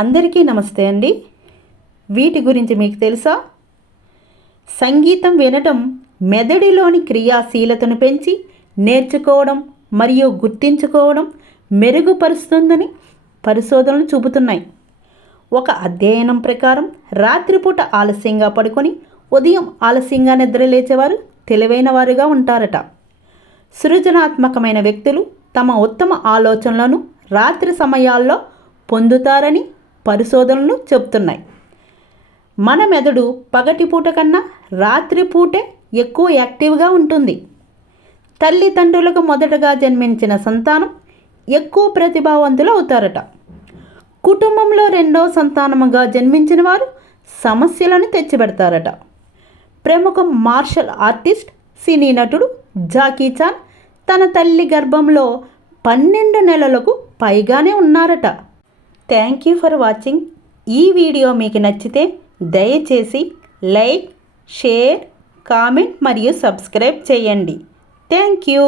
అందరికీ నమస్తే అండి. వీటి గురించి మీకు తెలుసా? సంగీతం వినటం మెదడులోని క్రియాశీలతను పెంచి నేర్చుకోవడం మరియు గుర్తించుకోవడం మెరుగుపరుస్తుందని పరిశోధనలు చూపుతున్నాయి. ఒక అధ్యయనం ప్రకారం రాత్రిపూట ఆలస్యంగా పడుకొని ఉదయం ఆలస్యంగా నిద్రలేచేవారు తెలివైన వారుగా ఉంటారట. సృజనాత్మకమైన వ్యక్తులు తమ ఉత్తమ ఆలోచనలను రాత్రి సమయాల్లో పొందుతారని పరిశోధనలు చెబుతున్నాయి. మన మెదడు పగటిపూట కన్నా రాత్రిపూటే ఎక్కువ యాక్టివ్గా ఉంటుంది. తల్లిదండ్రులకు మొదటగా జన్మించిన సంతానం ఎక్కువ ప్రతిభావంతులు అవుతారట. కుటుంబంలో రెండవ సంతానముగా జన్మించిన వారు సమస్యలను తెచ్చిపెడతారట. ప్రముఖ మార్షల్ ఆర్టిస్ట్, సినీ నటుడు జాకీ చాన్ తన తల్లి గర్భంలో 12 నెలలకు పైగానే ఉన్నారట. Thank you for watching. ఈ వీడియో మీకు నచ్చితే దయచేసి లైక్, షేర్, కామెంట్ మరియు సబ్స్క్రైబ్ చేయండి. Thank you.